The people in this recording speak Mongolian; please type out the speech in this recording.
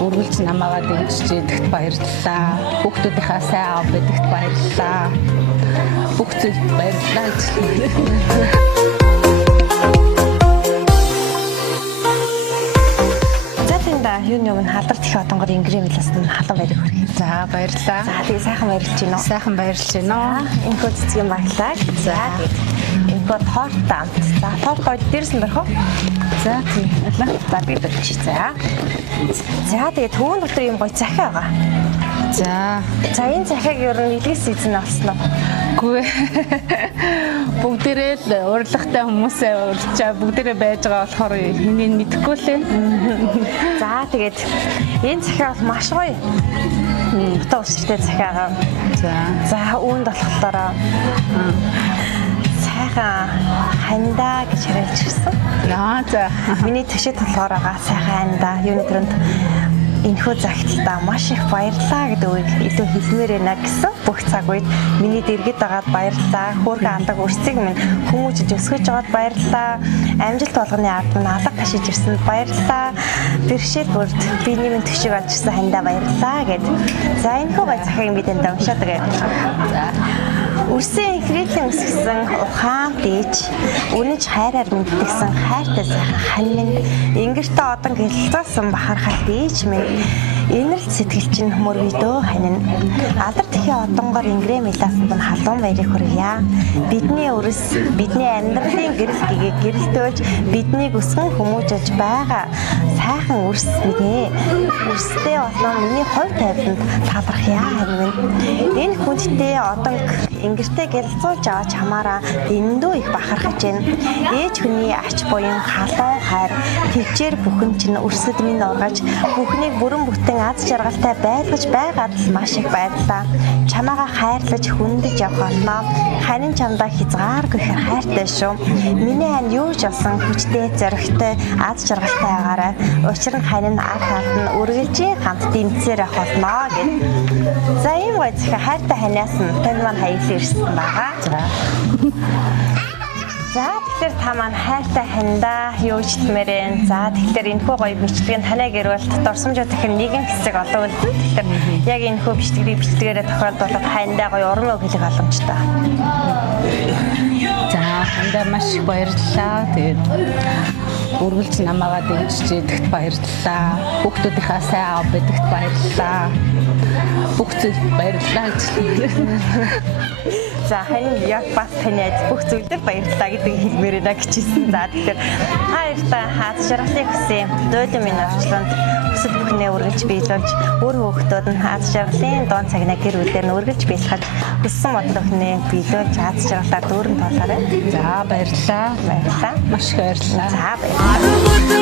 Үргэлж намайгаа дэмжиж идэгт баярлалаа. Хүүхдүүдийнхээ сайн аав бидэгт баярлалаа. Бүх зүйлд баярлалаа. Юуны өмнө халдвар тэх одонгор ингрэм хэлээс нь халуун барих хүргэе. За баярлалаа. За тэгээ сайхан баярлж байна уу? Сайхан баярлж байна уу? Энэхүү цэцгийн баярлалаа. За энэхүү торт амт. За торт гой дээрс нь барих уу? За тийм. За би барьчих. За тэгээ төвөн дотор юм гоё захиа байгаа. За энэ захиаг ер нь илгээс эзэн олсон уу? Гүй. Бүгдээрээ л урлагтай хүмүүсээ урьдчаа бүгдээрээ байж байгаа болохоор хэнийг мэдэхгүй лээ. За тэгээд энэ захиа бол маш гоё. Утаа өсөртэй захиагаа. За үүнд болохоор сайхан хандаа гэж харилж ирсэн. За. Миний төшөд болохоор сайхан хандаа юуны төрөнд энэхүү загталтаа маш их баярлалаа гэдэг үгийг илүү хэлмээр байна гэсэн бүх цаг үед миний дэргэд байгаад баярлалаа. Хөөрхөн алдаг өрсцийг минь хүмүүжиж өсгөж байгаад баярлалаа. Амжилт болгоны ард минь алга ташиж ирсэнд баярлалаа. Бэрхшээл бүрд биений минь төшөг олжсан хандаа баярлалаа гэдэг. За энэхүү гай захыг би танд уншаад байгаа. За үрсэн ихрээлийн өсгсөн ухаан дээж үнэж хайраар мэддэгсэн хайртай сайхан хань минь ингэртээ одон гэлцсэн бахархал дээж минь инэрл сэтгэл чинь мөрвидөө ханин алдар тэхийн одонгор ингрэм илаасанд нь халуун баярыг хүргье. Бидний өрс бидний амьдралын гэрэл гэгээ гэрэлтөөж биднийг өсгөн хүмүүжиж байгаа сайхан өрс минь өрстэй болон миний хувь тавиланд талархъя хань минь энэ хүндтэй одонг ингэртээ гэлцүүлж аваач хамаараа дэндүү их бахархаж байна. Ээж хүний ач буян халуун хайр төвчээр бүхэн чинь өрсөд минь ургаж бүхнийг бүрэн бүтэн аз жаргалтай байлгаж байгаад л маш их баярлалаа. Чамаагаа хайрлаж хүндэж явах болно. Ханин чамдаа хязгааргүй их хайртай шүү. Миний хань юу ч болсон хүчтэй зоригтой аз жаргалтай байгаарай. Учир нь ханин ард талд нь үргэлжийн хамт дэмцээр авах болно гэв. За ийм гоё захиа хайртай ханиас нь тань маань хаягдлаа ирсэн байгаа. За тэгэхээр та маань хайртай хандаа юу ч хэлмээрэн. За тэгэхээр энэхүү гоё бичлэгийн танай гэрүүлт дурсамжууд дахин нэгэн хэсэг олон үлдэн. Тэгэхээр яг энэхүү бичлэгээрээ тохиолдуулаад хандаа гоё урам үг хэлэх боломжтой. За хандаа маш их баярлалаа. Тэгээд үргэлж намайгаа дэмжиж идэгт баярлалаа. Хүүхдүүдийнхээ сайн аав бидэгт баярлалаа. Бүх зүйлд баярлалаа. За хань яг бас таны бүх зүйлээр баярлалаа гэдэг хэлмээр байна гэжсэн. За тэгэхээр хоёртаа хаад жаргалыг хүсье. Дөөлөн минь орчлонд хүсэл бүхнээ үргэлж биелүүлж өөр хүүхдүүд нь хаад жаргалын дуун цагнаа гэр бүлээр нь үргэлж биелхэж хүссэн мод бүхнээ биелүүлж хаад жаргалаар дүүрэн толгоорой. За баярлалаа. Баярлалаа. Маш их баярлалаа. За баярлалаа.